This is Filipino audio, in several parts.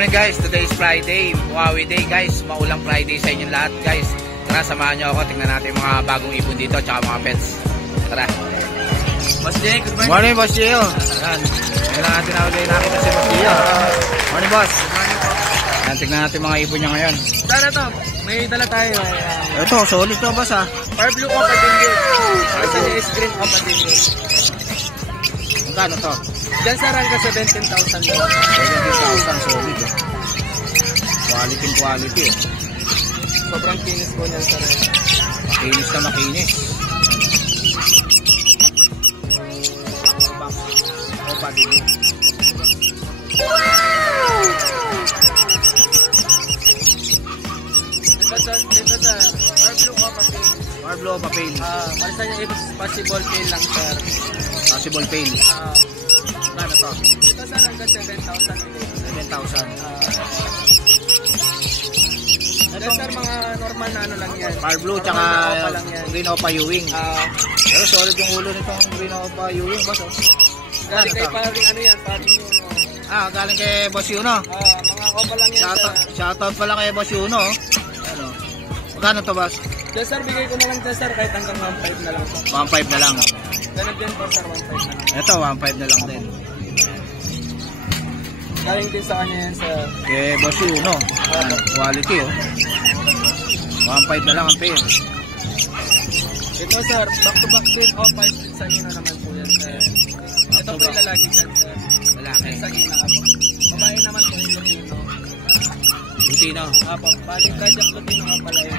morning guys, today is Friday, Huawei Day guys, maulang Friday sa inyong lahat guys. Tara, samahan nyo ako, tingnan natin mga bagong ibon dito at mga pets. Tara. Boss Jay, good morning. Morning Boss Jay. Ayan, kailangan natin na ulit nakita si Boss Jay. Morning Boss. Ayan, tingnan natin mga ibon niya ngayon. Tara to, may dala tayo. Ito, solid to Boss ha. Far blue opa dinggit. Isa niya is green opa dinggit. Magkano to? Diyan sa rangka 17,000 lang. 17,000, solid eh. Quality eh. Sobrang kinis po niyan sa rangka. Makinis na makinis. Opa dinggit. Dito sa far blue opa pin. Far blue opa pail. Malisa niya is possible pin lang sir. Possible pail. Magkano to? Dito sa rangka 7,000 ulit. 7,000. Ito sir, mga normal na ano lang yan. Far blue tsaka green opa Ewing. Pero solid yung ulo nitong green opa Ewing Boss. Galing kay paring ano yan, paring yun. Galing kay Boss Yuno. Mga opa lang yan sir. Shoutout pala kay Boss Yuno. Ano? Magkano to Boss? Dyan sir, bigay ko na lang dyan sir, kahit hanggang 1.5 na lang sir. 1.5 na lang. Ganap yan po sir, 1.5 na lang. Ito, 1.5 na lang din. Galing din sa kanya yan sir. Kay Boss Yuno. Quality oh. 1.5 na lang ang pair. Ito sir, back to back din, opa, split sa ina naman po yan sir. Ito po yung lalaki dyan sir. Lalaki. Sa ina nga po. Babae naman po yung Lutino. Lutino. Apo, baling Project Lutino nga pala yun.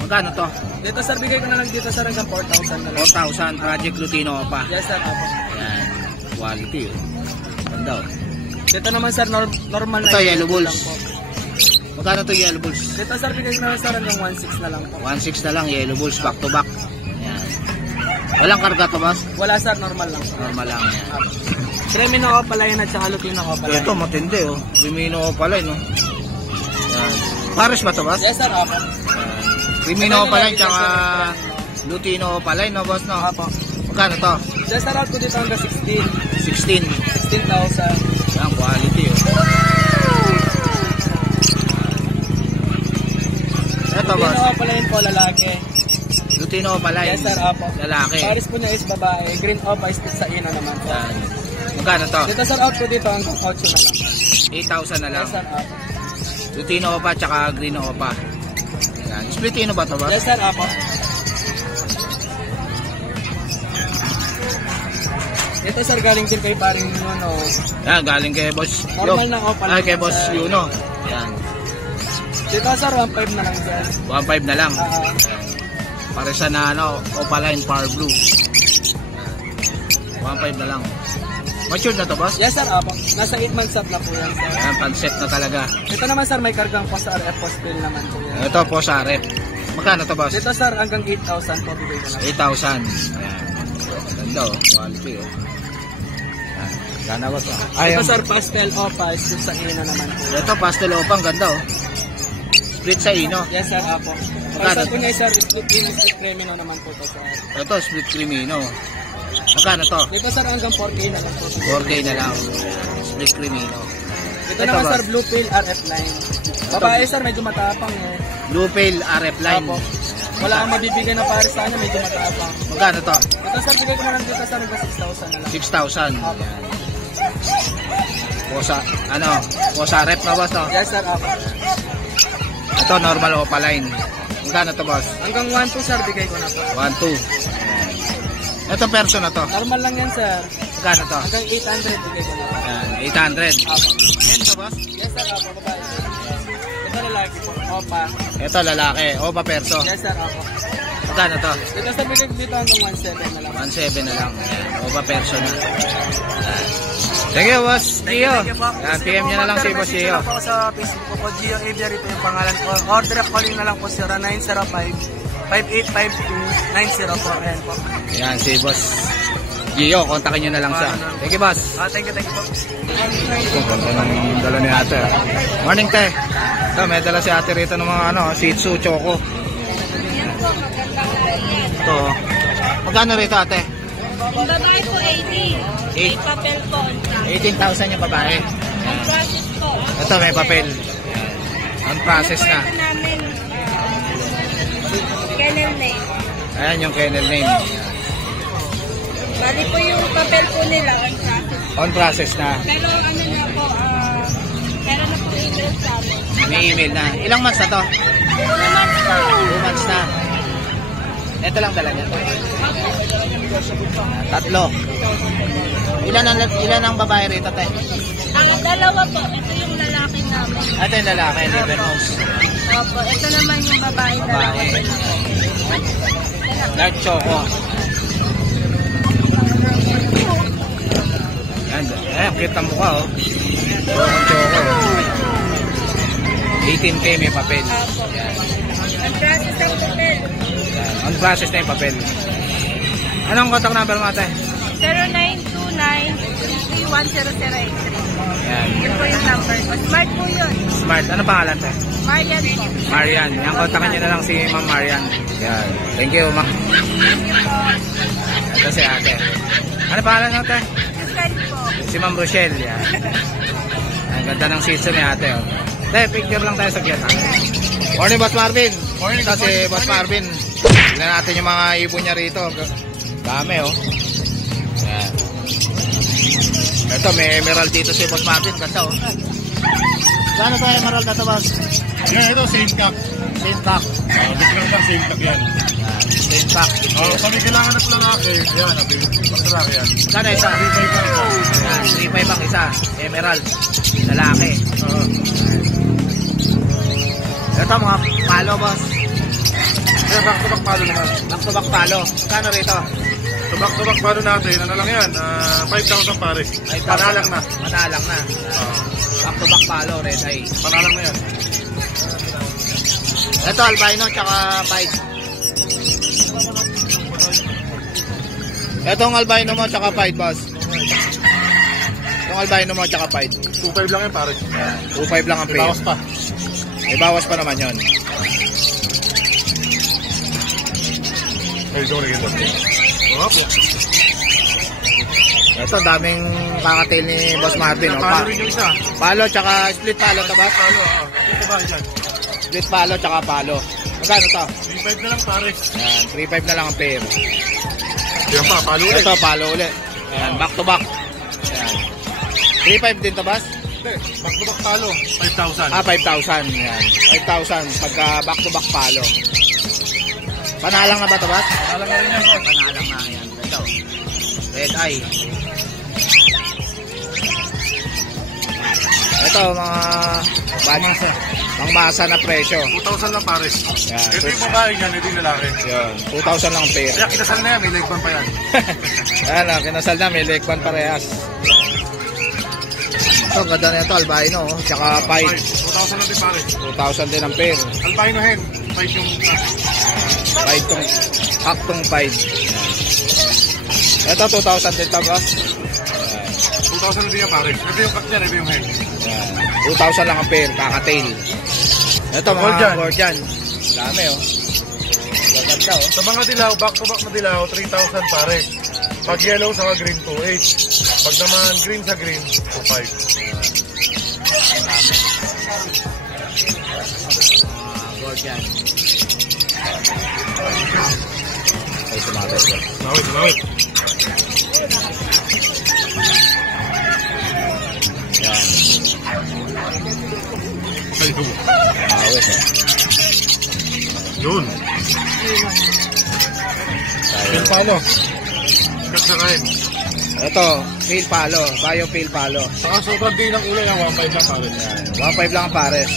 Magkano to? Dito sir, bigay ko na lang dito sir hanggang 4,000 na lang. 4,000 Project Lutino pa. Yes sir, apo. Ayan. Quality oh. Ganda oh. Dito naman sir, normal na. Ito, yellow bulls. lang po. Magkano to yellow bulls? Dito sir, bigay ko na lang sir hanggang 1.6 na lang po. 1.6 na lang yellow bulls back to back. Ayan. Walang karga to Boss? Wala sir, normal lang. Normal lang yan. Apo. Cremino ko pala yun at saka Lutino ko pala. Ito matindi oh. Crimino pala no. Ayan. Pares ba to Boss? Yes sir, apo. Crimino pala tsaka Lutino pala no Boss no. Apo. Magkano to? Just around ko dito hanggang 16. 16. 16,000. Ayan, quality oh. Ito Boss. Lutino ko pala yun po, lalaki. Lutino pala yun. Yes sir, apo. Lalaki. Paris po niya is babae. Green opa is sa ina naman po. Ayan. Magkano to? Dito sir, out ko dito hanggang 8 na lang. 8,000 na lang. Yes sir, apo. Lutino pa tsaka green pa. Ayan. Splitino ba to Boss? Yes sir, apo. Ito sir, galing din kay paring Yuno. Ayan, galing kay Boss. Normal na opa lang. Ay, kay Boss sir. Yuno. Ayan. Dito sir, 1.5 na lang dyan. 1.5 na lang. Para sa na ano, Opaline Power Blue. 1.5 na lang. Matured na to Boss? Yes sir, apo. Nasa 8 months up na po yan sir. Ayan, panset na talaga. Ito naman sir, may kargang po sa RF Hospital naman po yan. Ito po sa rep. Magkano to Boss? Dito sir, hanggang 8,000 po bigay ko na. 8,000. Ayan. Ganda oh. Quality oh. Ayan. Gana ba to? Ito sir, pastel opa, split sa ina naman po. Ito pastel opang ganda oh. Split sa ino. Yes sir, apo. Pagsa po niya sir, split ina, split cremino naman po to sir. Ito split crimino. Magkano to? Dito sir, hanggang 4K naman po. 4K na lang. Split crimino. Ito naman ba? sir, blue pill RF line. Babae sir, medyo matapang eh. Blue Pale RF line. Apo. Wala kang mabibigay na pares sa kanya, medyo matapang. Magkano to? Ito sir, bigay ko na lang dito sir, hanggang 6,000 na lang. 6,000. Apo. Posa rep na Boss no? Yes sir, apo. Ito normal opaline. Magkano to Boss? Hanggang 1,2 sir, bigay ko na po. 1,2. Ito person na to. Normal lang yan sir. Magkano to? Hanggang 800, bigay ko na po. Ayan, 800. Apo. Yan to Boss? Yes sir, apo. Babae sir. Ito lalaki po. Opa. Ito lalaki. Opa perso. Yes sir, apo. Magkano to? Dito sir, bigay ko dito hanggang 1,7 na lang. 1,700 na lang. Ayan, Opa perso na. Thank you Boss Gio. Yan, PM nyo na lang si Boss Gio. Ako sa Facebook ko po, Gio Aviary po yung pangalan ko. Order calling na lang po 0905-5852-904. Ayan po. Yan, si Boss Gio. Kontakin nyo na lang siya. Thank you Boss. Thank you po. Ito, ganda ng dala ni ate. Morning, te. Ito, may dala si ate rito ng mga Shih Tzu, Choco. Ito. Magkano rito, ate? Babae po 80. May papel po on top. 18,000 yung babae. Ang process po. Ito, may papel. On process na. Ito namin, kennel name. Ayan yung kennel name. Bali po yung papel po nila, on process. On process na. Pero ano na po, meron na po email sa amin. May email na. Ilang months na to? 2 months po. 2 months na. Ito lang dala niya. 3. Ilan ang babae rito, te? Ang dalawa po, ito yung lalaki namin. Ito yung lalaki, liver nose. Opo, ito naman yung babae dalawa. Babae. Dark choco. Ayan, cute ang mukha, oh. Choco. 18K may papel. Opo. Yan. Ang process ng papel. On process na yung papel. Anong contact number mo, ate? 0929-331-008. Yan. Yun po yung number ko. Smart po yun. Smart. Ano pangalan, te? Marian po. Marian. Yan, kontakin nyo na lang si Ma'am Marian. Yan. Thank you, Ma'am. Thank you po. Ito si ate. Ano pangalan nyo, te? Susan po. Si Ma'am Rochelle. Yan. Ang ganda ng season ni ate, oh. Te, picture lang tayo sa gyan. Morning, Boss Marvin. Morning, Ito si morning, Boss Marvin. Tignan natin yung mga ibon niya rito. Dami, oh. Yan. Ito, may emerald dito si Boss Marvin. Ganda, oh. Saan ba emerald na ito, Boss? Yan, ito, same cup. Same pack. Dito lang pa, same cup yan. Yan. Same pack. Pag may kailangan na lalaki, yan, pag lalaki yan. Saan na isa? 3-5 Yan. 3.5 ang isa. Emerald. Lalaki. Ito, mga palo, Boss. Kaya back-to-back palo naman. Back to back palo. Kano rito? So back-to-back palo natin, ano lang yan, 5,000 pare. Panalang na. Manalang na. Back to back palo, red eye. Panalang na yan. Ito, albino, tsaka pied. Itong albino mo, tsaka pied, Boss. Itong albino mo, tsaka pied. 2,500 lang yan pare. 2.5 lang ang pair. Bawas pa. May bawas pa naman yun. Ay, ito ulit ito. Opo. Ito, daming kakatail ni Boss Marvin. Oh. Palo rin yung isa. Palo, tsaka split palo to, Boss. Palo, ito ba yan? Split palo, tsaka palo. Magkano to? 3,500 na lang pare. Yan, 3.5 na lang ang pair. Yan pa, palo ulit. Ito, palo ulit. Yan, back to back. Yan. 3.5 din to, Boss? Back-to-back palo, 5,000. 5,000. Yan. 5,000 pagka back to back palo. Panalang na ba to, Boss? Panalang na rin yan. Panalang na yan. Ito. Red eye. Ito, mga Pangmasa. pangmasa na presyo. 2,000 lang pare. Yan. Ito yung babae niyan, ito yung lalaki. Yan. 2,000 lang ang pair. Kaya kinasal na yan, may leg band pa yan. Ayan na, kinasal na. May leg band parehas. Ito, ganda na ito. Albino. Oh. Tsaka pied. 2,000 lang din pare. 2,000 din ang pair. Albino hen, 5 yung... Pied tong haktong pied. Ito, 2,000 din ito, Boss. 2,000 lang din yan pare. Ito yung cut niyan, ito yung hen. Yan. 2,000 lang ang pair, kakatail. Ito, mga Gordian. Gordian. Dami, oh. Gaganda, oh. Sa mga dilaw, back-to-back na dilaw, 3,000 pare. Pag yellow sa green, 2,800. Pag naman green sa green, 2,500. Gordian. Ay, sumabot, oh. Mawit, mawit. Yan. Ayun. Mawit, oh. Yun. Tayo. Yung palo. Cut sa kain. Ito, pale palo. Bio pale palo. Saka sobrang din ng ulo yung 1,500 lang pare. Yan. 1.5 lang ang pares.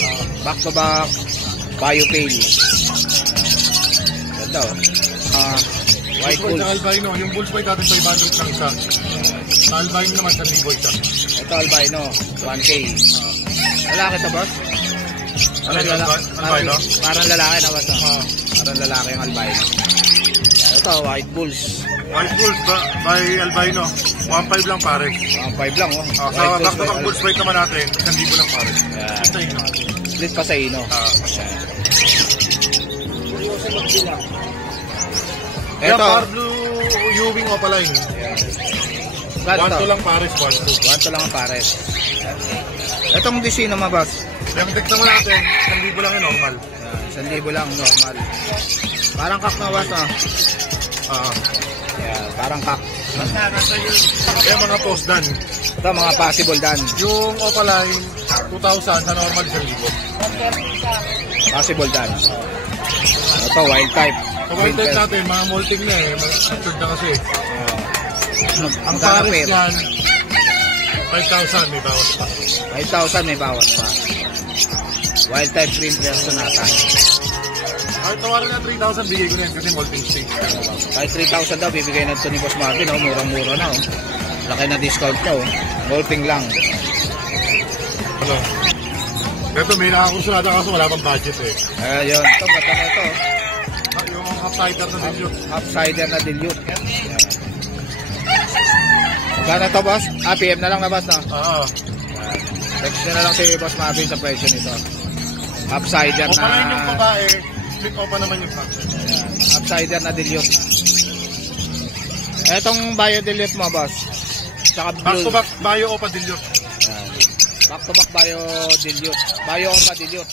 Back to back. Bio pale. Ito, white Bulls bulls. na albino. Yung bulls white natin 500 lang isa. Sa albino naman, 1,000 isa. Ito, albino. 1K. Lalaki to, Boss? Ano yung albino? Parang lalaki na, Boss. Parang lalaki yung albino. Ito, white bulls. White bulls by albino. 1,500 lang pare. 1.5 lang, oh. Sa White bulls back-to-back by bulls white naman natin, 1,000 lang pare. Yan. Ito yun. Split pa sa ino. Ito, Ito. Par Blue Ewing Opaline. Gano'n 1,2 to? lang pares, 1,2. 1 to lang ang pares. Itong Disino mga boss. Yung text naman natin, 1,000 lang yung normal. Yan, 1,000 lang, normal. Parang kak na boss, ah. Yan, parang kak. Yung mga post dan. Ito, mga possible dan. Yung Opaline, 2,000 sa normal 1,000. Possible dan. Ito, wild type. Sa wild type natin, mga molting na eh. Matured na kasi. Ang Magkano pares pair? yan, 5,000 may bawas pa. 5,000 may bawas pa. Wild type green version nata. Kahit tawarin na 3,000, bigay ko na yan kasi molting stage. Kahit 3,000 daw, bibigay na ito ni Boss Marvin. Oh. Murang-mura na. Oh. Laki na discount niya. Oh. Golfing lang. Ano? Ito, may nakakonsulata kaso wala pang budget eh. Ayun. Ito, ganda na ito. Yung half-sider na din yun. Upsider na dilute. Magkano ito, boss? PM na lang na, boss, no? Oo. Text na lang si Boss Marvin sa presyo nito. Upsider O pala yung na... babae, split opa naman yung pack. Ayan. Upsider na dilute. Etong bio dilute mo, boss. Tsaka Back to blue. back, bio opa dilute. Ayan. Back to back bio dilute. Bio pa dilute.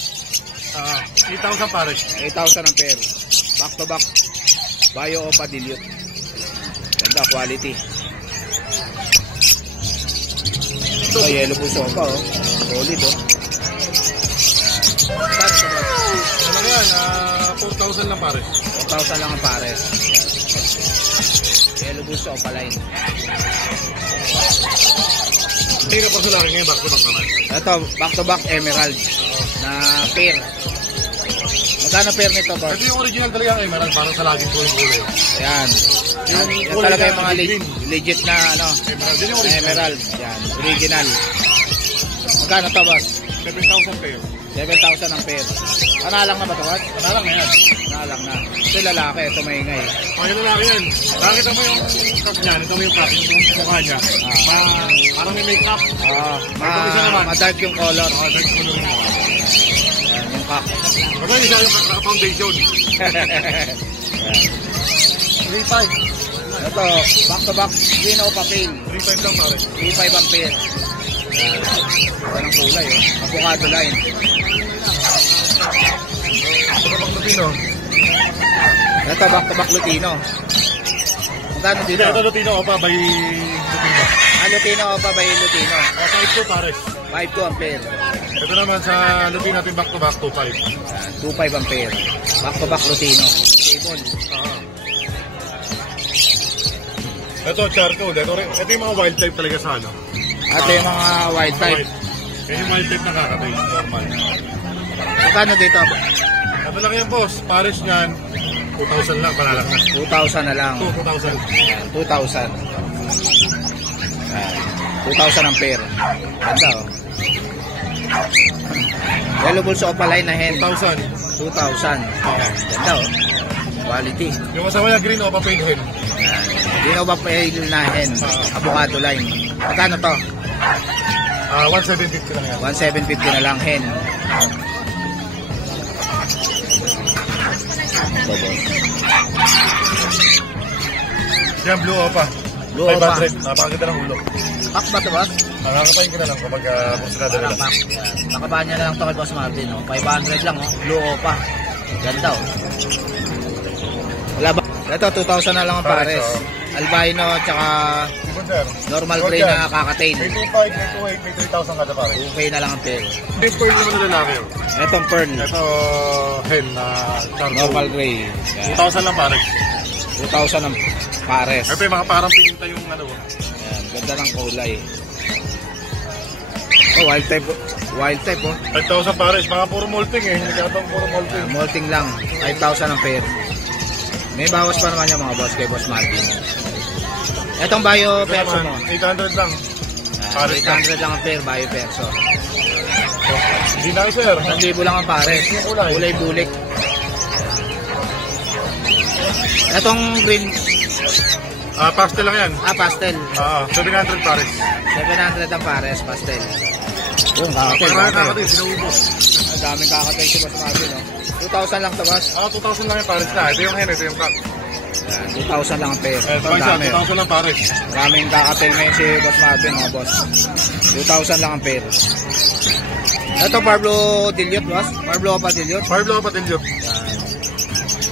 8,000 pares. 8,000 ang pair. Back to back. Bio opa dilute. Ganda, quality. Ito, yellow puso pa, oh. Solid, oh. Ayan. Stats, boss. Ano yan? 4,000 lang pares. 4,000 lang ang pares. Yellow buso opaline. Hindi na pasulari ngayon, back to back naman. Ito, back to back emerald na pair. Magkano pair nito, boss? Ito yung original talaga ng emerald, parang sa laging ko yung kulay. Ayan. Yung Yan kulay talaga na yung mga green. legit na ano, Emerald, yun yung na original. emerald. Yan, original. Magkano to, boss? 7,000 pair. 7,000 ang pair. Panalang na ba ito, boss? Panalang na yan. Panalang na. Ito lalaki, ito maingay. Mga lalaki yan. Nakita mo yung cup niya, ito mo yung cup, yung mukha niya. Parang may makeup. Ito isa naman. Ma-dark yung color. Dark color yung mukha. Yan, yung cock. Ito isa yung foundation. 3,500. Ito, back to back, green o papel. 3,500 lang pare. 3,500 ang pair. Walang kulay, oh. Avocado line. Ito pa pang Lutino. Ito, back to back Lutino. Magkano dito? Ito Lutino o pa by Lutino. Lutino o pa ba yung Lutino? 5,200 pares. 5,200 ang pair. Ito naman sa Lutino natin back to back 2,500. 2,500 ang pair. Back to back Lutino. Table. Ito charcoal. Ito yung mga wild type talaga sa ano. At yung mga white type. Yan yung wild type na kakatay. Normal. Magkano dito? Ito lang yan boss. Pares niyan. 2,000 lang. Panalang na. 2,000 na lang. 2,000. 2,000. 2,000 ang pair. Ganda, oh. Yellow Bulls Opaline na hen. 2,000. 2,000. Ganda, oh. Quality. Yung kasama niya green o pa pain hen. Di na ba pale na hen? Avocado line. Magkano to? 1,750 lang yan. 1,750 na lang hen. Yan blue o pa. Blue Opa. 500. Napakaganda ng ulo. Pack ba ito ba? Nakakapain ko na lang kapag businada nila. Pack. Nakabahan niya na lang ito kay Boss Martin. Oh. 500 lang. Oh. Blue Opa. Ganda, oh. Wala ba? Ito, 2,000 na lang ang pares. Albino, tsaka Ibon sir. normal gray na kakatail. May 2,500, may 2,800, may 3,000 kada pare. Okay na lang ang pair. This pearl naman na lalaki. Itong pearl. Ito hen na charcoal. Normal gray. Yan. 2,000 lang pare. 2,000 ang pares. Ito yung mga parang pininta yung ano. Yan. Ganda ng kulay. Oh, wild type. Wild type, oh. 5,000 pares. Mga puro molting eh. Hindi ka itong puro molting. Molting lang. 5,000 ang pair. May bawas pa naman yung mga boss kay Boss Martin. Itong bio Ito perso naman, mo. 800 lang. Pares lang. 800 lang ang pair, bio perso. Hindi na sir. 1,000 lang ang pares. Kulay. Kulay bulik. Itong green, Pastel lang yan. pastel. 700 pares. 700 ang pares, pastel. Yung kakatay. Pero nakakatay, sinuubos. Ang daming kakatay si Boss Martin, oh. 2,000 lang to, boss. 2,000 lang yung pares na. Ito yung hen, ito yung pack. Yan, 2,000 lang ang pair. Ito Ang isa, dami, oh. 2,000 lang pares. Maraming kakatel ngayon si Boss Martin, mga boss. 2,000 lang ang pair. Ito, Pablo Dilliot, boss. Pablo pa Dilliot. Pablo Padillo.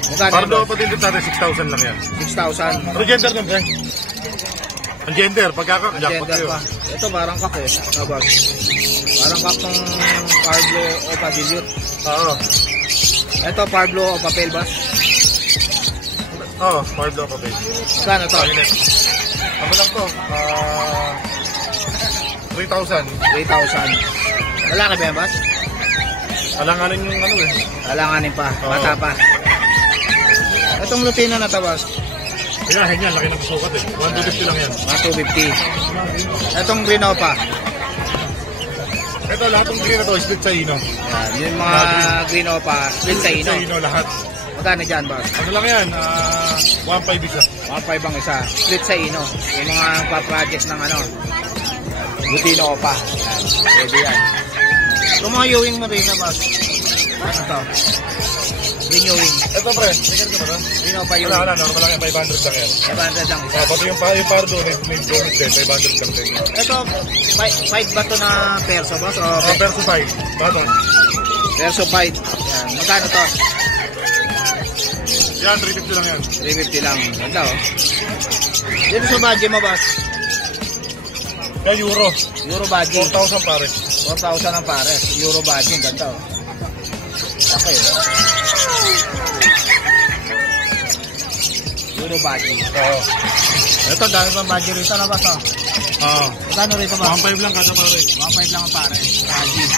Magkano Pablo yan, boss? Padillo natin 6,000 lang yan. 6,000. Ano gender nun, pre? Ang gender, pagkaka-jackpot Gender kayo. pa. Ito, parang kak eh. Ito, boss. Parang kak ng Pablo o Padilliot. Oo. Ito, Pablo o Papel, boss. Oo, Pablo Padillo. Magkano to? Violet. Ano lang to? 3,000. 3,000. Lalaki ba yan, boss? Alanganin yung ano eh. Alanganin pa. Oo. Bata pa. Itong Lutino na to, boss. Kaya yan, laki ng sukat eh. 150 lang yan. Mga 250. Itong Grino pa. Ito, lahat ng green na to, split sa ino. Yan, yung mga Grino pa. Split sa ino. Sa ino lahat. Magkano dyan, boss? Ano lang yan? 1.5 isa. 1.5 ang isa. Split sa ino. Yung mga pa-project ng ano. Lutino pa. Yan. Pwede yan. Itong mga Ewing Marina, boss. Ano to? Green Ewing. Ito pre, tingnan ka ba na? Grino pa Ewing. Wala, normal lang yan, 500 lang yan. 500 lang isa. Pati yung pardo, may bonus din, 500 lang din. Ito, 5 ba to na perso, boss? O Verso 5, bato. perso 5. Yan. Magkano to? Yan, 350 lang yan. 350 lang. Ganda, oh. Dito sa budget mo, boss? Kaya euro, Euro budget. 4,000 pare. 4,000 ang pares. Euro budget. Ganda, oh. Okay, oh. Euro budget. Oo. Ito, dami pang budget rito na, boss, oh. Oo. Magkano rito, boss? 1.5 lang kada pare. 1.5 lang ang pares. Budget.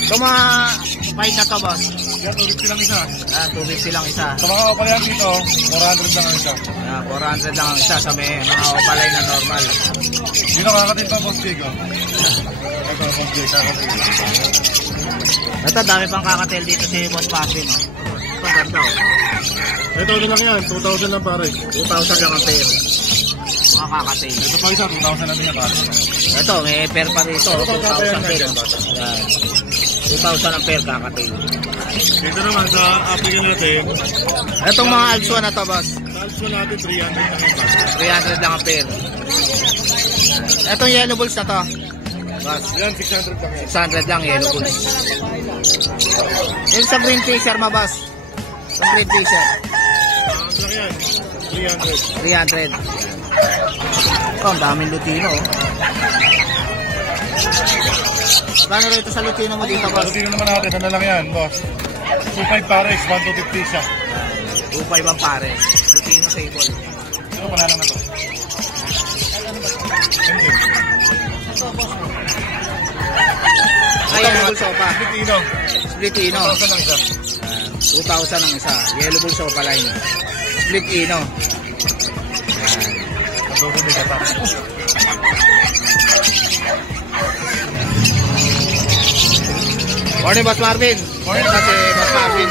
Ito mga 5 na to, boss. Yan, 250 lang isa. 250 lang isa. Sa mga kapalayan dito, 400 lang ang isa. 400 lang ang isa sa may mga opalay na normal. Dito kakatin pa, Boss Jake, oh. Ito, Boss Jake, kakatin. Ito, dami pang kakatel dito si Boss Papin. Oh. Ito, ganda, oh. Ito, ano lang yan, 2,000 lang pare. 2,000 lang ang pair. Mga kakatel. Ito pa isa, 2,000 lang din yan pare. Ito, may pair pa rito. Ito, 2,000 pair. yan, Yan. 2,000 ang pair kakatel. Dito naman sa applicant natin, Itong mga Alsua na to, boss. salso natin 300 lang yung pare. 300 lang ang pair. Itong yellow bulls na to. Boss, Yan, 600 lang yan. 600 lang yellow bulls. Yung sa green t-shirt mo, boss. Yung green t-shirt. Ano lang yan, 300. 300. Ito, ang daming Lutino, oh. Magkano rito sa Lutino mo dito, boss? Ano dito naman natin, ano lang yan, boss. 2.5 pares, 1,250 siya. 2.5 ang pare. Lutino sable. Ano pala lang na to? Hindi. Ay, yellow bull sopa. Filipino. Split ino. 2,000 lang siya. 2,000 ang isa. Yellow bull sopa line. Split ino. Nagdobo may katap. Morning, Boss Marvin. Morning. Kasi Boss Marvin.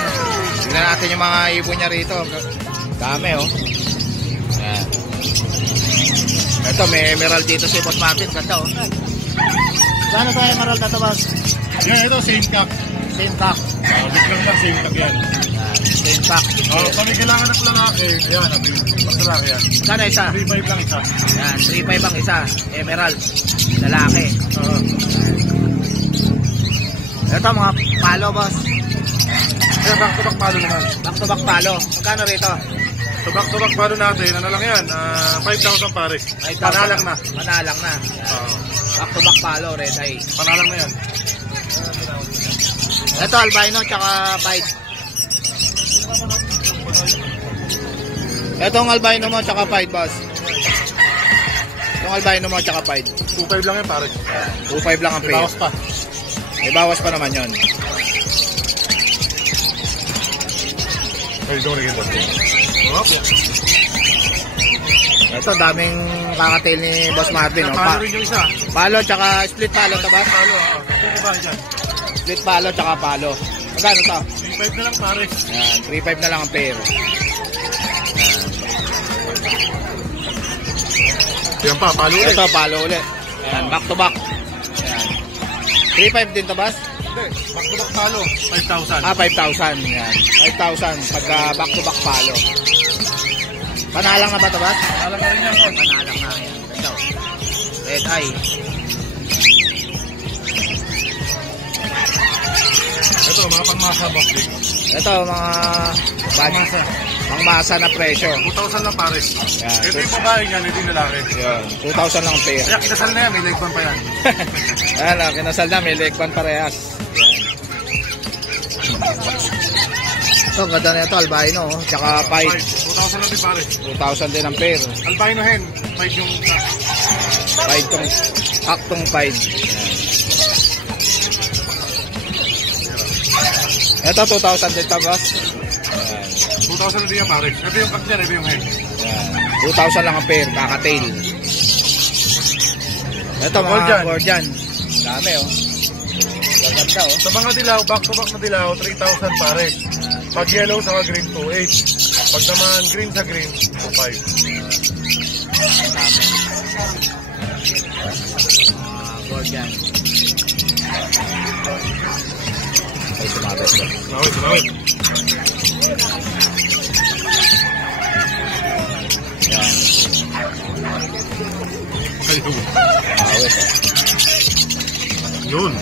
Tignan natin yung mga ibon niya rito. Dami, oh. Yan. Ito, may emerald dito si Boss Marvin. Ganda, oh. Gano'n tayo emerald na to, Boss? Yan, ito, same cup. Same pack. Bit lang ba, same cup yan. Same pack. Kung may kailangan ng lalaki, ayan, mas lalaki yan. Gano'n isa? 3.5 lang isa. Yan, 3.5 ang isa. Emerald. Lalaki. Oo. Ito, mga palo, Boss. Kaya back-to-back palo naman. Back to back palo. Magkano rito? So back-to-back palo natin, ano lang yan, 5,000 pares. 5,000. Panalang na. Panalang na. Oo. Back to back palo, red eye. Panalang na yan. Ito, albino, tsaka pied. Itong albino mo, tsaka pied, boss. Itong albino mo, tsaka pied. 2.5 lang yan pares. 2.5 lang ang pair. Bawas pa. May bawas pa naman yon. Ay, ito rin ito. Okay. Ito, daming kakatail ni Boss Marvin. Oh. Palo rin yung isa. Palo, tsaka split palo to, boss. Palo, ito ba dyan? Split palo, tsaka palo. Magkano to? 3.5 na lang pares. Yan, 3.5 na lang ang pair. Yan pa, palo ulit. Ito, palo ulit. Yan, back to back. Yan. 3.5 din to, boss? Hindi, back-to-back palo, 5,000. 5,000. Yan. 5,000 pagka back to back palo. Panalang na ba to, boss? Alam na rin yan, boss. Panalang na. Yan. Ito. Red eye. Ito, mga pangmasa boss. Ito, mga pangmasa na presyo. 2,000 lang pares. Yan. Ito yung babae niyan, ito yung lalaki. Yun, 2,000 lang pair. Kaya kinasal na yan, may leg band pa yan. Ayan, kinasal na, may leg band parehas. Ito, ganda na ito, albino, oh. Tsaka pied. 2,000 lang din pares. 2,000 din ang pair. Albino hen, fight yung... Pied tong, aktong pied. Ito, 2,000 din ito, boss. 2,000 lang din yan pares. Ito yung kak niyan, ito yung hen. Ayan. 2,000 lang ang pair, kakatail. Ito, mga Gordian. Dami, oh. Gaganda, oh. Sa mga dilaw, back to back na dilaw, 3,000 pares. Pag yellow sa green, 2,800. Pag naman green sa green, 2,500. Gordian. Ay, sumabit ko. Sumawit, sumawit. Yan. Ayun. Sumawit, oh. Yun.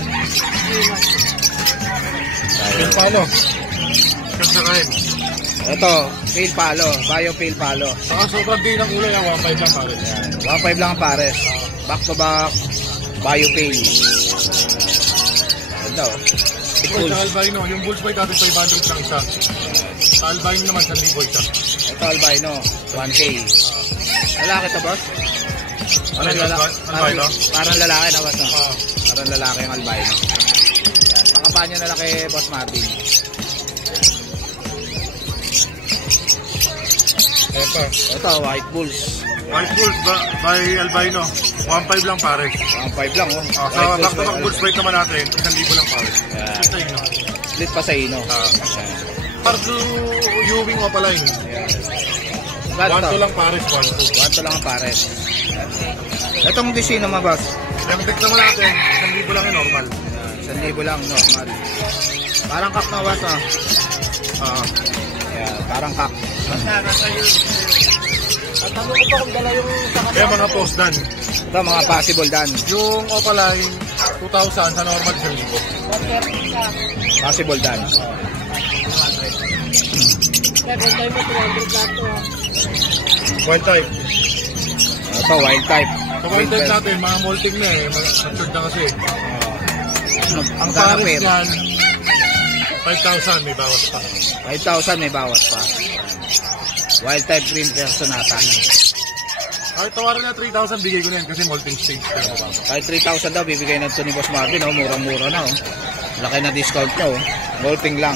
Tayo. Palo. Kasakain. Ito, pale palo. Bayo pale palo. Saka sobrang din ang ulo yung 1,500 lang pares. Yan. 1,500 lang ang pares. Back to back. Bayo pale. Ganda, oh. Ito sa albino, yung bulls white natin 500 lang isa. Sa albino naman, 1,000 isa. Ito, albino. 1K. Lalaki to, boss? Parang Albino? Parang lalaki na, boss, no? Ah. Parang lalaki yung albino. Yan. Pakampanya na lang kay Boss Martin. Ito, white bulls. White bulls by albino, 1,500 lang pares. 1,500 lang, oh. Sa White back to back by bulls white naman natin, 1,000 lang pares. Yan. Ito yun. Split pa sa ino. Ah. Pardo Ewing o pala yun. Ganito. 1,2 lang pares, 1,2. 1 lang ang pares. Itong disino mo, boss. Yung deck naman natin, 1,000 lang yung normal. 1,000 lang, normal. Parang kak na, boss, ah. Yeah, parang kak. Kaya mga post dan. Ito, mga possible dan. Yung opaline, 2,000 sa normal 1,000. Possible dan. Wild type. Ito, wild type. Sa wild type natin, mga molting na eh. Matured na kasi. Ang Magkano pares pair? yan, 5,000 may bawas pa. 5,000 may bawas pa. Wild type green personata. Ay, tawaran na 3,000, bigay ko na yan kasi molting stage. Pero mababa. Kahit 3,000 daw, bibigay na ito ni Boss Marvin, oh. Murang-mura na, oh. Laki na discount niya, oh. Molting lang.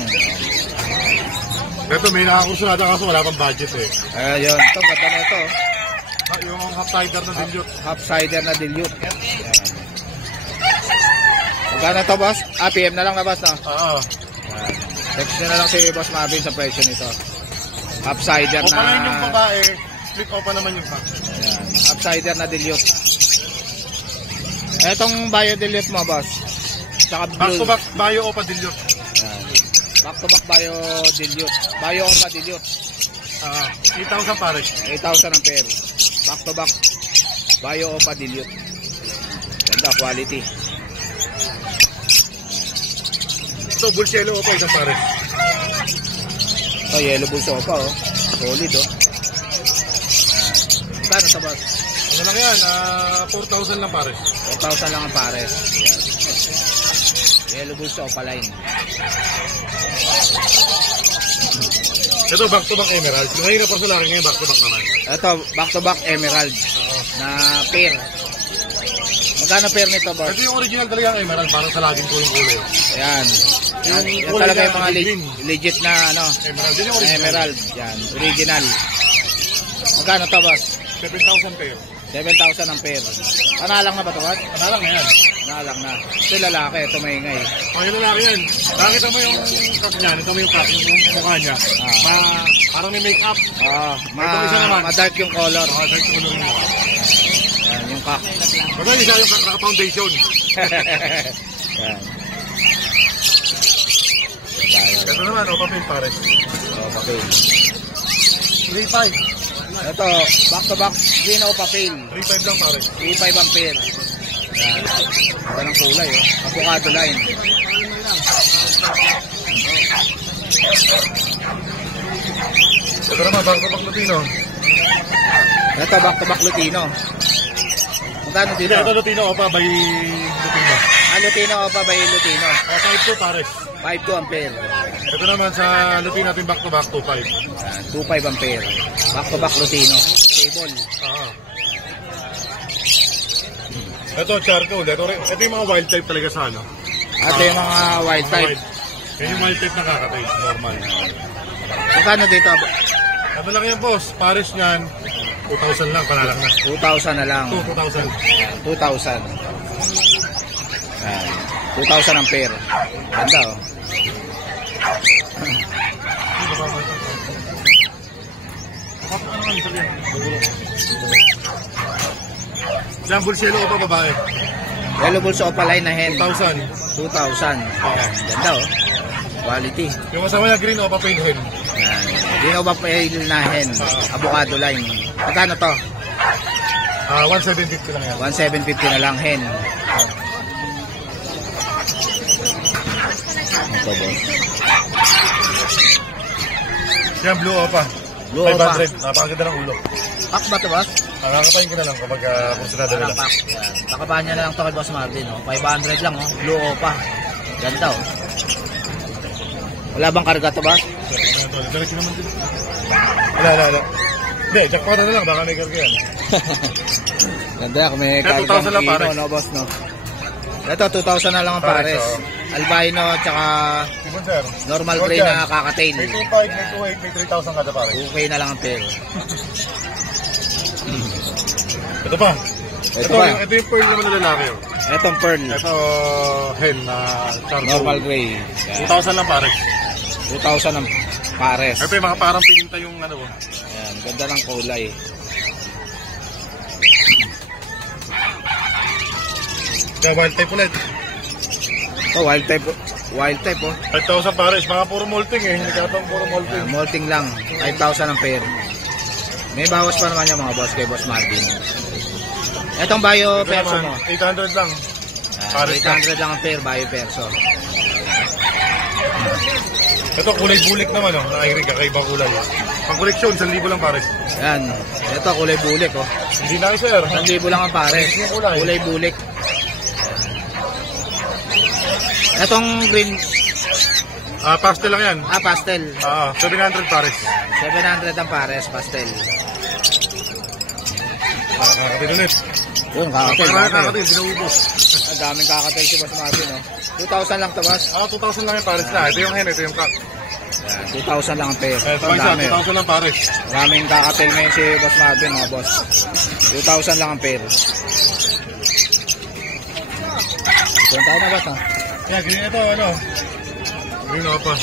Ito, may nakakursunada kaso wala pang budget eh. Ayun, ito, ganda na ito, oh. Yung half-sider na dilute. Half cider na dilute. Magkano to, boss? PM na lang na, boss, no? Oo. Text nyo na lang si Boss Marvin sa presyo nito. Half cider O na... pala yung babae, split opa naman yung pack. Ayan, half cider na dilute. Etong bio dilute mo, boss. Saka Back to blue. back, bio opa dilute. Ayan. Back to back bio dilute. Bio pa dilute. 8,000 pares. 8,000 ang pair. Back to back. Bio pa dilute. Ganda, quality. Ito, bulls yellow opa, isang pares. Ito, yellow bulls pa, oh. Solid, oh. Kano sa boss? Ano lang yan, 4,000 lang pares. 4,000 lang ang pares. Ayan. Yellow bulls pa line. Ito, back to back emerald. Yung ngayon na porcelana, ngayon back to back naman. Ito, back to back emerald na pair. Magkano pair nito, boss? Ito yung original talaga ng emerald, parang sa laging ko yung kulay. Ayan. Yan, yan kulay talaga niya, yung mga green. legit na ano, Emerald, yun yung original. emerald. Yan, original. Magkano to, boss? 7,000 kayo. 7,000 ang pair. Panalang na ba ito, boss? Panalang na yan. Panalang na. Ito yung lalaki, ito maingay. Yung lalaki yan. Nakita mo yung cup niya, ito mo yung cup, yung mukha niya. Parang may make-up. Ito isa naman. Ma-dark yung color. Dark color mo. Yan, yung kak. Basta isa yung kaka-foundation. Yan. Ito naman, opa pin pares. Okay. 3,500. Ito, back to back, green Opa Pale. 3.5 lang pare. 3.5 ang pair. Yan. Ito ng kulay, oh. Avocado line. Ito naman, back to back Lutino. Ito, back to back Lutino. Magkano dito? Ito Lutino, Opa by Lutino. Lutino Opa by Lutino. 5.2 pare. 5.2 ang pair. Ito naman sa Lutino natin back to back 2.5. Yan, 2.5 ang pair. Back to back Lutino. Table. Ito, charcoal. Ito yung mga wild type talaga sa ano. At yung mga wild type. Yan yung wild type na kakatay. Normal. Magkano dito? Ano lang yan, boss? Pares niyan, 2,000 lang. Panalang na. 2,000 na lang. 2,000. 2,000. Yan. 2,000 ang pair. Ganda, oh. Diyan, bulselo o pa babae? Yellow Bulls Opa line na hen. 2,000. 2,000. Yan. Ganda, oh. Quality. Yung kasama niya, green o pa paid hen. Yan. Green Opa Pale na hen. Avocado line. Magkano to? 1,750 lang yan. 1,750 na lang hen. Ito, boss. Yan, blue o pa. Blue Opa. 500. Napakaganda ng ulo. Pack ba ito, boss? Nakakapain ko na lang kapag kung sinada nila. Pack. Yan. Bakabahan niya na lang ito kay Boss Marvin. Oh. 500 lang, oh. Blue Opa. Ganda, oh. Wala bang karga ito, boss? Diretso naman dito. Wala. Hindi, jackpot na lang. Baka may karga yan. Ganda, kung may Kaya karga 2,000 lang, kilo, pares. no, boss, no? Ito, 2,000 na lang ang pares. Pares, Albino, tsaka Ibon, sir. normal Short gray yan. na kakatail. May 2,500, may 2,800, may 3,000 kada pare. Okay na lang ang pair. Ito pa. Ito pa. Ito yung pearl naman na lalaki. Oh. Itong pearl. Ito, hen na charcoal. Normal gray. Yan. 2,000 lang pare. 2,000 ang pares. Ito yung mga parang pininta yung ano. Yan, ganda ng kulay. Kaya wild type ulit. Oh, wild type. Wild type, oh. 5,000 pares. Mga puro molting eh. Hindi ka itong puro molting. Molting lang. 5,000 ang pair. May bawas pa naman yung mga boss kay Boss Marvin. Itong bio Ito perso naman, mo. 800 lang. Pares 800 lang ang pair, bio perso. Ito kulay bulik naman oh. Nairig ka kay ibang kulay. Pang koleksyon, 1,000 lang pares. Yan. Ito, kulay bulik, oh. Hindi na sir. 1,000 lang ang pares. Yung kulay. Kulay bulik. Itong green, Pastel lang yan. pastel. 700 pares. 700 ang pares, pastel. Nakakatin ulit. Yung kakatil. Nakakatin, binuubos. Ang daming kakatil si Boss Marvin, oh. 2,000 lang to, boss. 2,000 lang yung pares na. Ito yung hen, ito yung cock. Yan, 2,000 lang ang pair. Ito Ang isa, dami, oh. 2,000 lang pares. Maraming kakatil ngayon si Boss Marvin, mga boss. 2,000 lang ang pair. Doon tayo na, boss, ha? Yan, ganyan ito, ano. Green Opa.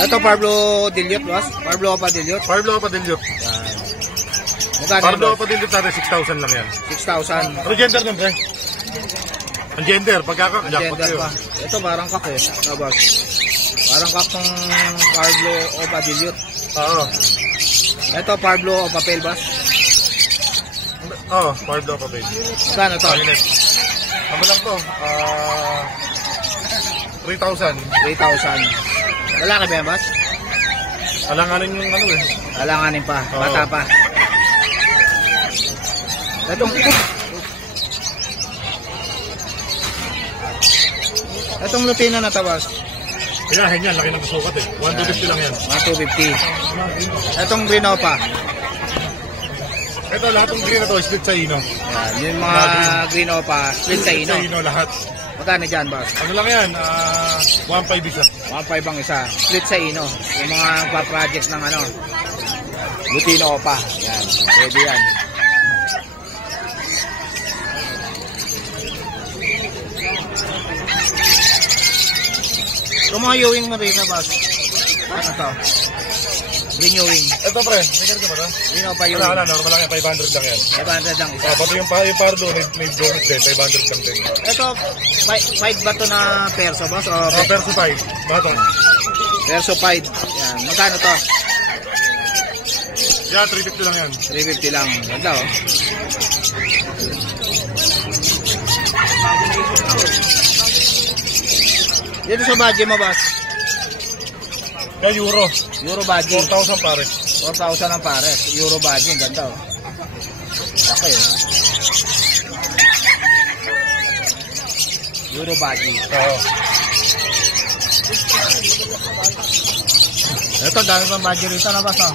Ito, Pablo Dilliot, boss. Pablo Opa Dilliot. Parblo Opa Dilute. Yan. Magkano, Parblo boss? Opa Dilute natin, 6,000 lang yan. 6,000. Ano gender nun, pre? Ang gender, pagkakak, jackpot Gender yun. pa. Ito, parang kak, eh. No, boss. Parang kak ng Pablo Opa Dilliot. Oo. Ito, Pablo Opa Pale, boss. Oo, Parblo Opa Pale. Magkano to? Pagkinet. Ano lang to? 3,000. 3,000. Lalaki ba yan, boss? Alanganin yung ano eh. Alanganin pa. Oo. Bata pa. Itong Lutino na to, boss. Kaya yan, laki ng sukat eh. 1,250 lang yan. 1,250. Itong Green Opa. Ito, lahat ng green na to, split sa ino. Yan, yung mga Green Opa, split sa ino. Sa ino lahat. Magkano dyan, boss? Ano lang yan, 1,500 isa. 1,500 ang isa. Split sa ino. Yung mga pa-project ng ano, Lutino Opa. Yan, pwede yan. Yung mga Ewing Marina, boss. Ano to? Green Ewing. Ito pre, may ka ba ito? Green Opa Wala, Ewing. normal lang yan, 500 lang yan. 500 lang isa. Pati yung pardo, may donut din, 500 lang din. Ito, 5 ba to na perso, boss? O Perso 5, bato. perso 5. Yan, magkano to? Yan, 350 lang yan. 350 lang. Ganda oh. Dito sa budget mo, boss? Yan, euro. Euro budget. 4,000 pare. 4,000 ang pares. Euro budget. Ganda oh. Laki oh. Euro budget. Oo. Ito, dami pang budget rito na, boss oh.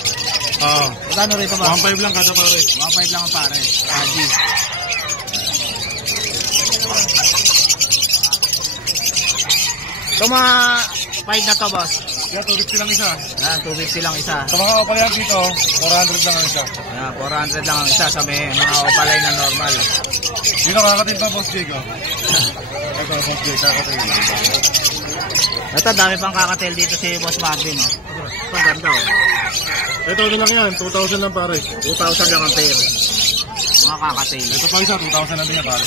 Oo. Magkano rito, boss? 1.5 lang kada pare. 1.5 lang ang pares. Budget. Ito mga 5 na to, boss. Yan, 250 lang isa. Yan, 250 lang isa. Sa mga opal yan dito, 400 lang ang isa. Yan, 400 lang ang isa sa may mga opalay na normal. Dito kakatin pa, Boss Jake, oh. Ito, Boss Jake, kakatin lang. Ito, dami pang kakatail dito si Boss Marvin. Oh. Ito, ganda oh. Ito, ano lang yan, 2,000 lang pare. 2,000 lang ang pair. Mga kakatail. Ito pa isa, 2,000 lang din yan pare.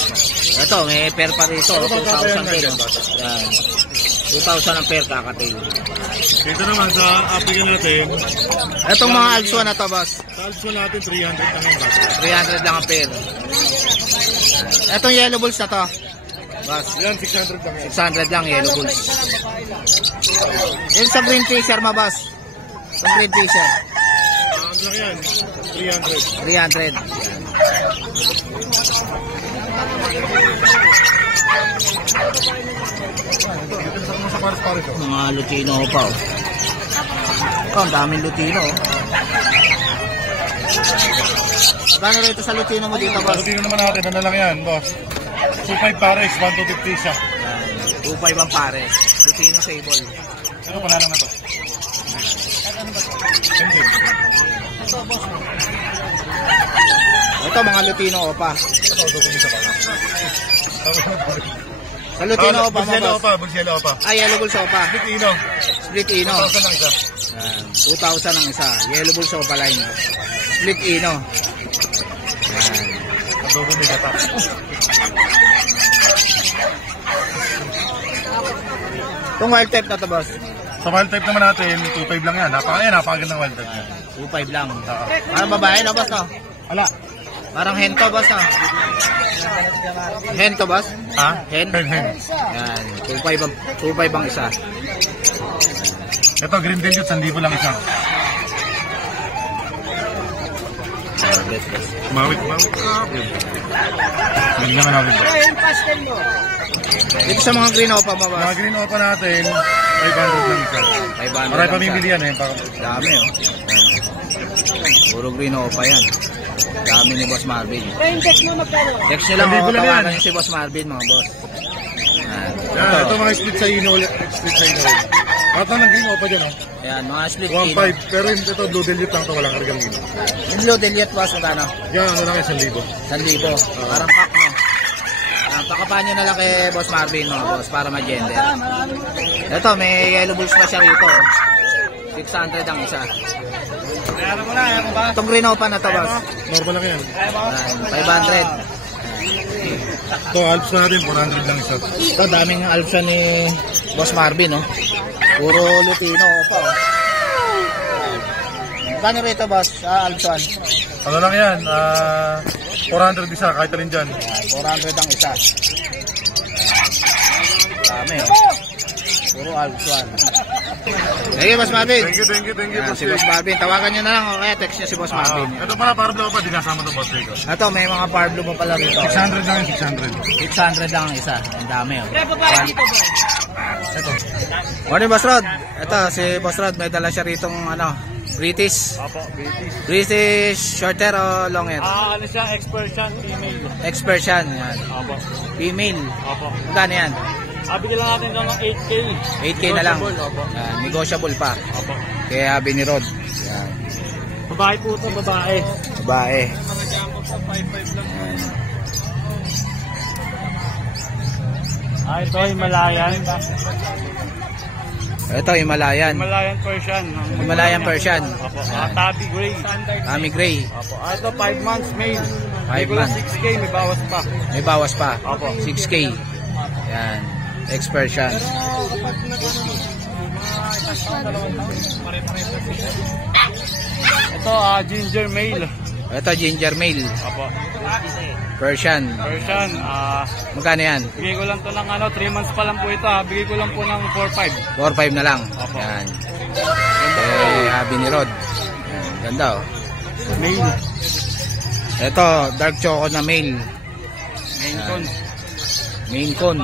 Ito, may pair pa rito. Ito, 2,000 pair. yan. Yan. 2,000 ang pair kakatail. Dito naman sa African natin, Itong mga Alsua na to, boss. sa Alps natin, 300 lang yan pare. 300 lang ang pair. Itong yellow bulls na to. Boss, Yan, 600 lang yan. 600 lang yellow bulls. Yung sa green fisher mo, boss. Sa green fisher. Ano lang yan, 300. 300. Dito sa mga sa pares pare to. Mga Lutino pa oh. Oh, ang daming Lutino oh. Kano rito sa Lutino mo dito, boss? Dito naman natin, ano lang yan, boss. 2.5 pares, 1,250 siya. 2.5 ang pare. Lutino sable. Ano pa lang na to? Hindi. Ito mga Lutino opa. Ito, doon isa pa. Sa Lutino opa mo, Bulsielo boss. pa, bulsielo pa. Ah, yellow bulls opa. Ino. Split ino. 1,000 lang isa. Yan. 2,000 ang isa. Yellow bulls opa line. Split ino. Yan. Adobo may gata. Itong wild type na to, boss. Sa wild type naman natin, 2.5 lang yan. Napakagandang wild type yan. 2.5 lang. Oo. Parang babae no, boss no? Ala. Parang hen to, boss no? Hen to, boss? Ha? Hen? Hen. Yan. 2.5 ang isa. Ito, green dilute, 1,000 lang isa. Mawit. Ganda nga namin ba? Dito sa mga green opa mo, Mga boss. green opa natin, 500 lang isa. 500 Maray lang pamimili siya. yan eh. Dami oh. Puro green opa yan. Dami ni Boss Marvin. Text nyo lang Libo ako, lang tawagan yan. nyo si Boss Marvin, mga boss. Yan. Yan, ito mga split sa ino. Split sa ino. At na ng green opa dyan oh. Yan, mga split 1.5. Pero ito, blue dilute lang ito, walang kargang ino. Yung blue delete, boss, magkano? Yan, ano lang yan, 1,000. 1,000. Parang pack, no? Pakapan nyo na lang kay Boss Marvin, mga boss, para ma-gender. Ito, may yellow bulls pa siya rito. 600 ang isa. Itong green opa na to, boss. Normal lang yan. Yan, 500. Ito, Alps natin, 400 lang isa. Ito, daming alpsa ni Boss Marvin, no? Puro Lutino opa, oh. Kano rito, boss? Alpsan? Ano lang yan, 400 isa, kahit rin dyan. 400 ang isa. Dami, oh. Puro alpsan. Thank you, Boss Marvin. Thank you. Yan, si Boss Marvin. Tawagan nyo na lang, o kaya text nyo si Boss Marvin. Ito pala, para daw pa, dinasama ito, boss Rico. Ito, may mga Pablo mo pala rito. 600 lang yan, 600 600. lang ang isa. Ang dami, oh. Ito. Morning, Boss Rod. Ito, si Boss Rod, may dala siya ritong, British. Opo, British. British short hair o long hair? Ano siya, Expersian female. Expersian, yan. Opo. Female. Opo. Magkano yan? Bigyan lang natin ng 8K. 8K na lang. Opo. Yan, negotiable pa. Opo. Kaya habi ni Rod. Yan. Babae po ito, babae. Babae. Yan. Ito, Himalayan. Ito, Himalayan. Himalayan Persian. Himalayan Persian. Opo. Yan. Tabby Gray. Tommy Gray. Opo. Ito, 5 months male. 5 months. 6K, may bawas pa. May bawas pa. Opo. 6K. Yan. Expersian. Ito, ginger male. Ito, ginger male. Opo. Persian. Version, Magkano yan? bigay ko lang to ng 3 months pa lang po ito. Bigay ko lang po ng 4-5. 4-5 na lang. Opo. Yan. Habi ni Rod. Yan. Ganda oh. Male. Ito, dark choco na male. Main con. Maine Coon.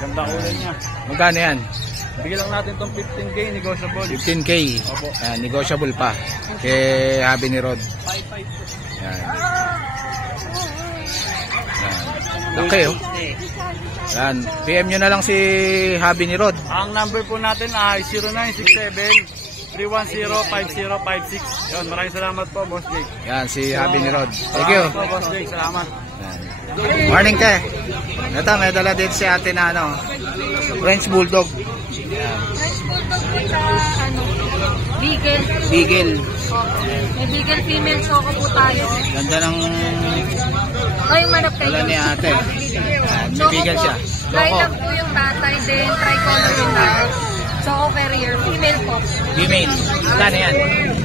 Ganda kulay niya. Magkano yan? Bigyan lang natin tong 15K negotiable. 15K. Opo. Yan, negotiable pa. Kay habi ni Rod. 5-5. Yan. Laki oh. Yan. PM nyo na lang si habi ni Rod. Ang number po natin ay 0967-310-5056. Yun, maraming salamat po, Boss Jake. Yan, si habi ni Rod. Thank you. Salamat po, Boss Jake. Salamat. Yan. Morning te. Ito, may dala dito si ate na French Bulldog. French Bulldog po sa, Beagle. Beagle. Okay. May Beagle female choco po tayo. Ganda ng O, yung manap kayo. dala ni ate. Yan, si Beagle siya. Lilac po yung tatay din. Tricolor yung tatay. Choco carrier. Female po. Female. Magkano yan?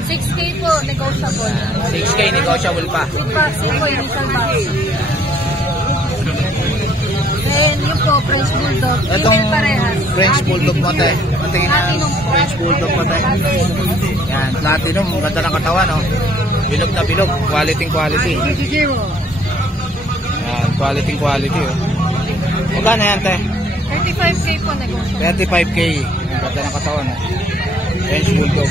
6K po. Negotiable. 6K negotiable pa. With vaccine po. Initial vaccine. Then, yung po, French Bulldog. Itong Female parehas. French Bulldog mo te. Tingin na Platinum po. French Bulldog mo te. Yan, platinum. Ganda ng katawan oh. Bilog na bilog. Quality. Yan, quality oh. Magkano yan te? 35K po negotiable. 35K. Ganda ng katawan oh. French Bulldog.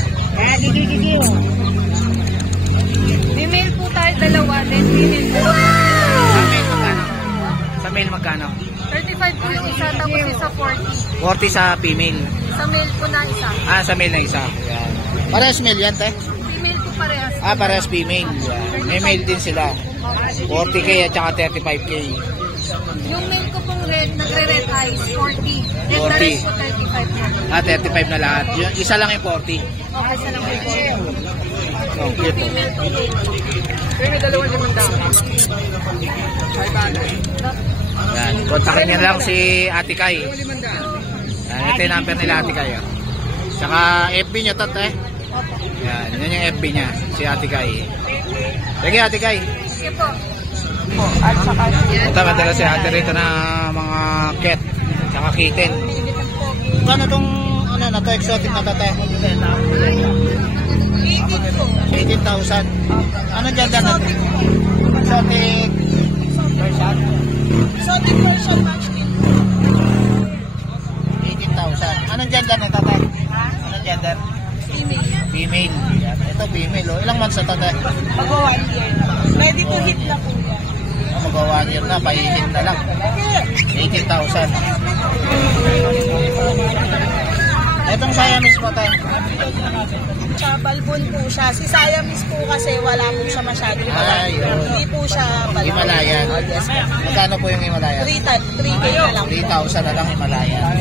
Female po tayo dalawa. Then, female po. Sa male magkano? 35 po yung isa. Tapos isa 40. 40 sa female. Sa male po na isa. Sa male na isa. Yan. Parehas male yan te? Female po parehas. Parehas female. Yan. May male din sila. 40K at saka 35K. Yung male ko pong red, nagre-red eyes, 40. Then 40. the rest po 35 na. 35 na lahat. Yung isa lang yung 40. Okay, sa lang po. Oh, cute oh. Female po. Pero may dalawang limandaan. Yan. Kontakin niyo lang si Ate Kai. Yan. Ito yung number nila Ate Kai. Saka FB niya to eh. Yan. Yan yung FB niya. Si Ate Kai. Sige Ate Kai. Sige po. Ito madala si Ate rito na mga cat. Saka kitten. Ano tong na to exotic na to? 18,000. Ano dyan na to? Exotic version? Exotic version match meal. 18,000. Anong gender na tatay? Anong gender? Female. Female. Yan. Ito female oh. Ilang months na tatay? Mag-1 year na. Ready to hit na po yan. Mag-1 year na. Pahihit na lang. 18,000. Itong Siamese po tayo. Sa balbon po siya. Si Siamese po kasi wala po siya masyadong Ayun. Hindi po siya balbon. Himalayan. Yes, po. Magkano po yung Himalayan? 3K na lang. 3,000 na lang Himalayan.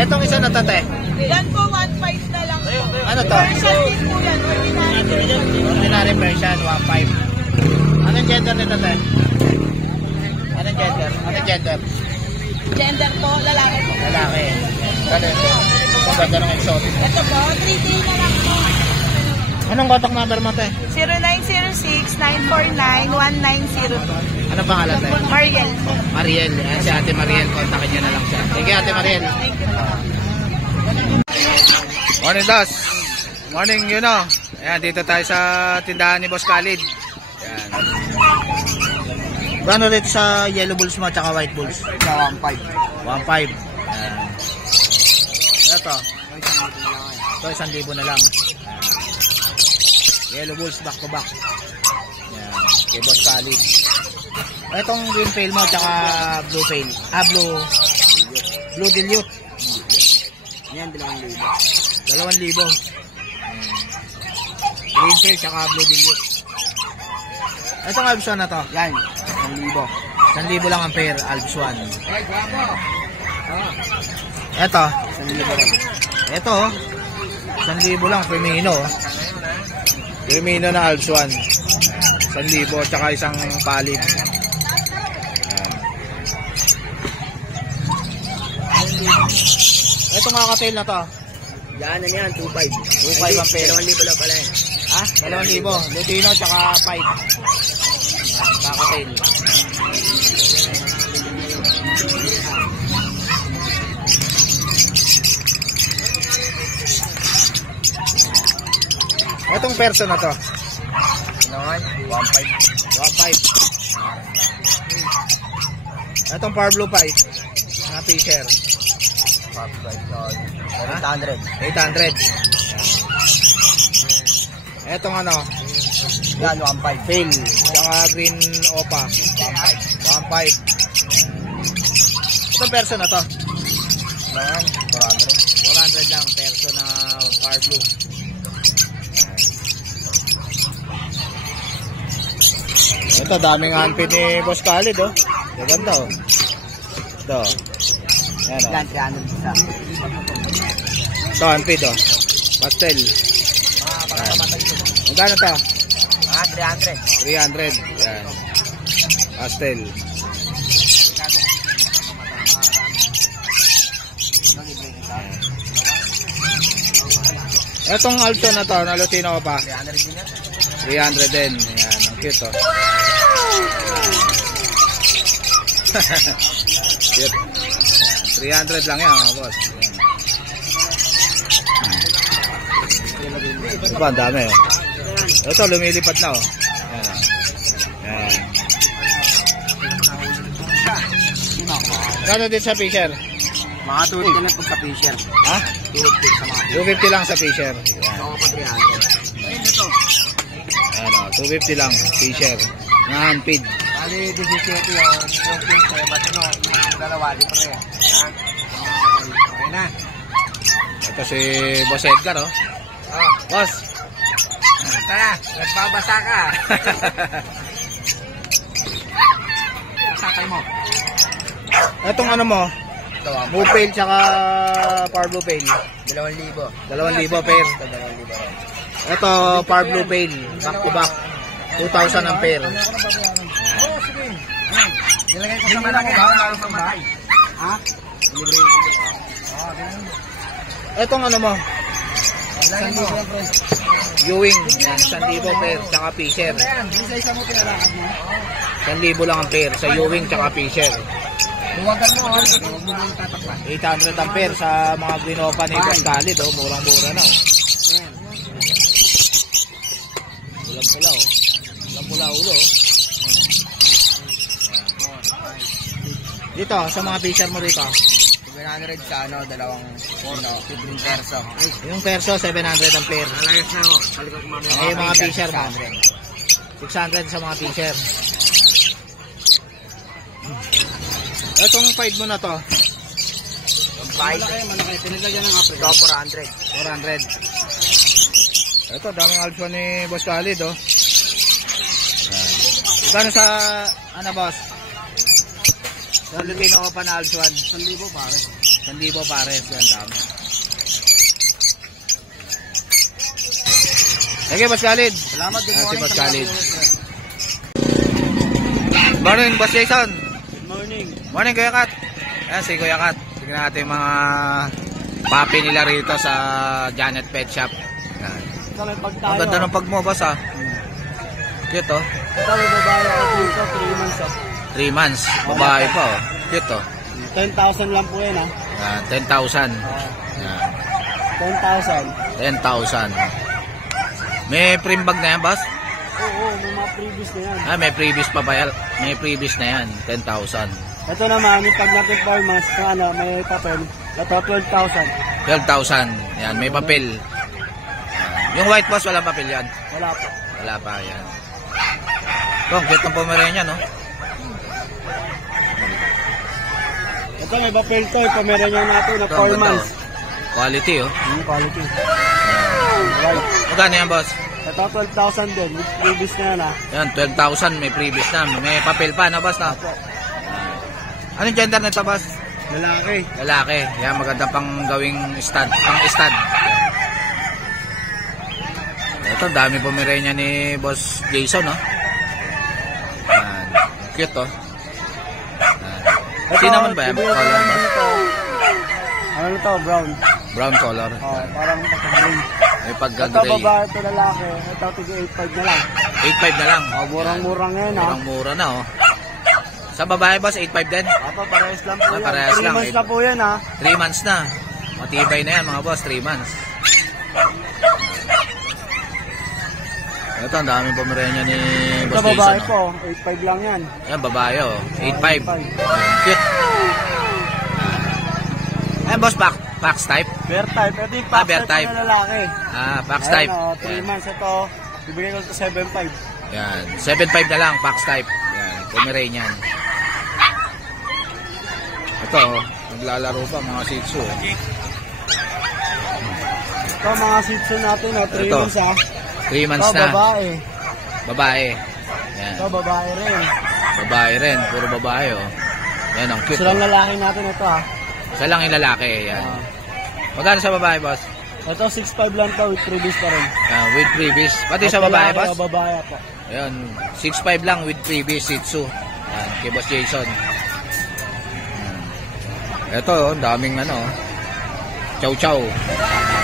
Itong isa na tatay. Yan po 1.5 na lang. Ano to? Persian din po yan. Ordinary Persian 1.5. Anong gender nito tatay? Anong gender? Anong gender? Gender po, lalaki po. Lalaki. Ganun. Maganda ng exotic. Ito po, 3K na lang po. Anong contact number mo te? 0906-949-1902. Anong pangalan te? Mariel po. Mariel. Ayan si Ate Mariel. Kontakin niyo na lang siya. Sige Ate Mariel. Morning Dos. Morning you know. Ayan dito tayo sa tindahan ni Boss Khalid. Ayan. Gano'n rito sa yellow bulls mo at saka white bulls? 1.5. 1.5. Ayan. Ito. Ito 1,000 na lang. Yellow bulls back to back. Ayan. Kay Boss Khalid. Itong green pail mo tsaka blue pail. Blue dilute. Yan, 2,000. 2,000. Green pail tsaka blue dilute. Itong Alps 1 na to. Yan, 1,000. 1,000 lang ang pair, Alps 1. Ito. 1,000 rin. Ito, 1,000 lang, Firmino. Firmino na Alps 1. 1,000 tsaka isang palid. Itong kakatail na to. Yan, ano yan, 2.5. 2.5 ang pair. 2,000 lang pala eh. Ha? 2,000. Lutino tsaka pipe. Kakatail. Itong perso na to. Naman, 1.5. 1.5. Itong Power Blue pipe. Na Fisher. 800. 800. Etong ano, Yan, 1.5. Fail, tsaka Green Opa, 1.5. Itong perso na to, Yan, 400. 400 lang, perso na Power Blue. Ito, daming hanpid ni Boss Khalid, oh. Ganda, oh. Ito. Yan, oh. Yan, 300 isa. Ito, hanpid, oh. Pastel. Magkano to? 300. 300. Yan. Pastel. Etong Alto na to, na Lutino ko pa. 300 din yan. 300 din. Yan, ang cute, oh. Cute. 300 lang yan, mga boss. Yan. Ito pa, ang dami, oh. Ito, lumilipat na, oh. Yan, oh. Yan. Kano din sa Fisher? Mga 250 lang pagka Fisher. Ha? 250 sa mga 250 lang sa Fisher. Yan. Ako pa 300. Ayan, oh. 250 lang, Fisher. Nga handpid. Bali, 17 yung Fisher. Matino, dalawa, di pa rin. Ha? Okay na. Ito si Boss Edgar, oh. Oh, Boss. tara, nagbabasa ka. Sakay mo. Itong ano mo, Ito, Blue Pail tsaka Power Blue Pail. 2,000. 2,000 pair. 2,000. Ito, Power Blue Pail. Back to back. 2,000 ang pair. Oo, sige. Nilagay ko sa malaki. Bawal sa matay. Ha? Itong ano mo, Ewing. Yan, 1,000 pair tsaka Fisher. 1,000 lang ang pair sa Ewing tsaka Fisher. Luwagan mo, huwag mo nang tatakpan. 800 ang pair sa mga Grinopa ni Boss Khalid, oh. Murang-mura na, oh. Pulang-pula, oh. Pulang-pula ulo, oh. Dito, sa mga Fisher mo rito. 700 sa ano, dalawang 15 perso. Yung perso, 700 ang pair. Alayos na ako. Salikot mo Ay, yung mga Fisher mo. 600 sa mga Fisher. Itong 5 mo na to. Yung bike. Malaki. Pinilagyan ng apple. Ito, 400. 400. Ito, daming alpha ni Boss Khalid, oh. Gano sa, ano boss? Sa Lutino ko pa na alpha 1,000 pares. 1,000 pares, yan dami. Sige, Boss Khalid. Salamat din Si Boss Khalid. Morning, Boss Jason. Good morning. Morning, Kuya Kat. Ayan, si Kuya Kat. Tignan natin yung mga papi nila rito sa Janet Pet Shop. Ayan. Ito may Ang pagtayo. ganda ng pag mo, boss, ah. Cute, oh. Ito may babae ako dito, 3 months. 3 months. Babae pa, oh. Cute, oh. 10,000 lang po yan, ha? 10,000. Ayan. 10,000. 10,000. May prim bag na yan, boss? Oo, may mga previous na yan. Ah, may previous pa ba yan? May previous na yan. 10,000. Ito naman, yung pag natin 4 months, kung ano, may papel. Ito, 12,000. 12,000. Yan, may papel. Ayan. Yung white boss, walang papel yan. Wala po. Wala pa yan. Ito, ang cute ng Pomeranian, no? Ito, may papel to. Pomeranian natin na Ito, 4 ang ganda, months. oh. Quality, oh. Yung quality. Ayan. Magkano yan, boss? Ito, 12,000 din. With previous na yan, ha? Yan, 12,000. May previous na. May papel pa, no, boss, no? Anong gender nito, boss? Lalaki. Lalaki. Yan, maganda pang gawing stud. Pang stud. Ito, dami Pomeranian ni Boss Jason, no? Yan. Cute, oh. Yan. Sino naman ba yan? bibigyan ko Color, naman boss? ito. Ano to, brown? Brown color. Oh, parang pagka-green. May Ito pagka-gray. babae, ito lalaki. Ito tig 8.5 na lang. 8.5 na lang. Oh, murang-murang ngayon, ha? Murang-mura na, oh. Sa babae, boss, 8.5 din? Apa, parehas lang po yan. Parehas 3 lang, months na po yan, ha? 3 months na. Matibay na yan, mga boss, 3 months. Ito, ang daming pomeranya ni Ito Boss Jason. babae Oh. po, 8.5 lang yan. Yan, babae, oh. 8.5. Cute. Ayan, boss, Pax type. Bear type. Ito yung Bear type. na lalaki. Pax type. 3 months ito. Bibigay ko ito 7.5. Yan, 7.5 na lang, Pax type. Yan, Pomeranian. Ito, oh, naglalaro pa, mga Shih Tzu. Ito mga Shih Tzu natin, 3 Ito. months, ha? 3 months Ito, na. babae. Babae. Yan. Ito, babae rin. Babae rin, puro babae, oh. Yan, ang cute. Silang Oh. lalaki natin ito, ha? Isa lang yung lalaki, yan. Magkano sa babae, boss? Ito, 6.5 lang to with freebies pa rin. With freebies. Pati sa babae, boss? O babae po. Ayan, 6.5 lang with freebies, Shih Tzu. Yan, kay Boss Jason. Ito, oh, daming ano, chow chow.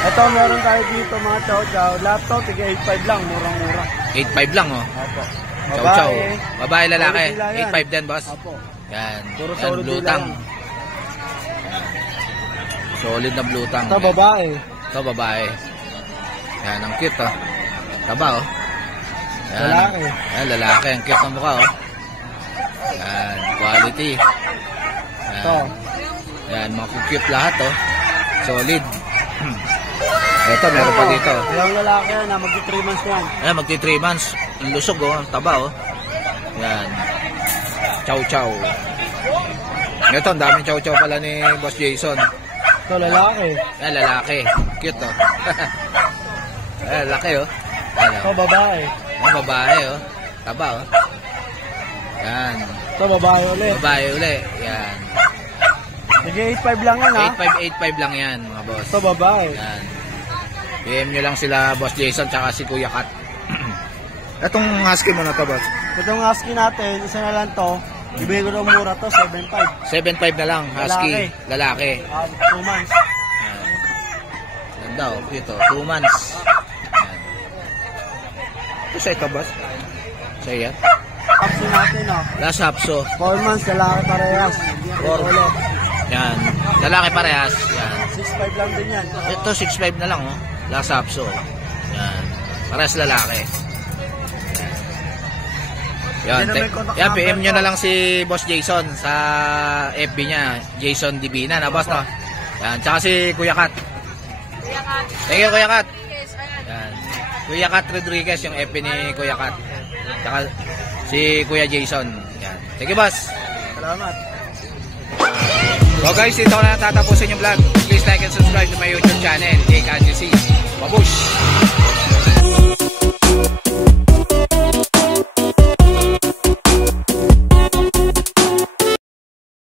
Ito, meron tayo dito mga chow-chow. Lahat to, tiga 8.5 lang, murang-mura. 8.5 lang, oh. Opo. Chow chow. Babae, lalaki. Solid nila yan. 8.5 din, boss. Opo. Yan. Puro Yan, solid blue nila tang. yan. Solid na blue tang. Ito, babae. Ito, babae. Yan, ang cute, oh. Taba, oh. Yan. Lalaki. Yan, lalaki. Ang cute ng mukha, oh. Yan, quality. Yan. Ito. Yan, mga cute lahat, oh. Solid. Ito, meron pa dito. Yung lalaki na magti 3 months na yan. Ayan, magti 3 months. Ang lusog, oh. Ang taba, oh. Yan. Chow chow. Ito, ang daming chow chow pala ni Boss Jason. Ito, lalaki. Yan, lalaki. Cute, oh. Ayan, laki, oh. Ayan, Ito, oh. babae. Ang babae, oh. Taba, oh. Yan. Ito, babae ulit. Babae uli. Yan. Tiga 8.5 lang yan, ha? 8.5 lang yan, mga boss. Ito, babae. Yan. PM nyo lang sila, Boss Jason, tsaka si Kuya Kat. Itong husky mo na to, boss? Itong husky natin, isa na lang to. Ibigay ko ng mura to, 7.5. 7.5 na lang, husky. Lalaki. 2 months. Yan. Ganda, oh. Cute, oh. 2 months. Yan. Ito sa ito, boss? Sa iya? Husky natin, oh. Last hapso. 4 months, lalaki parehas. Ulit. Yan. Lalaki parehas. Yan. 6.5 lang din yan. Ito, 6.5 na lang, oh. Last hapso. Yan. Parehas lalaki. Yan. Yan, PM nyo na lang si Boss Jason sa FB niya. Jason Divina na, boss, no? Yan. Tsaka si Kuya Kat. Kuya Kat. Thank you, Kuya Kat. Yes, ayan. Yan. Kuya Kat Rodriguez, yung FB ni Kuya Kat. Tsaka si Kuya Jason. Yan. Thank you, boss. Salamat. So guys, dito ko na tatapusin yung vlog. Please like and subscribe to my YouTube channel, JKGC. Babush!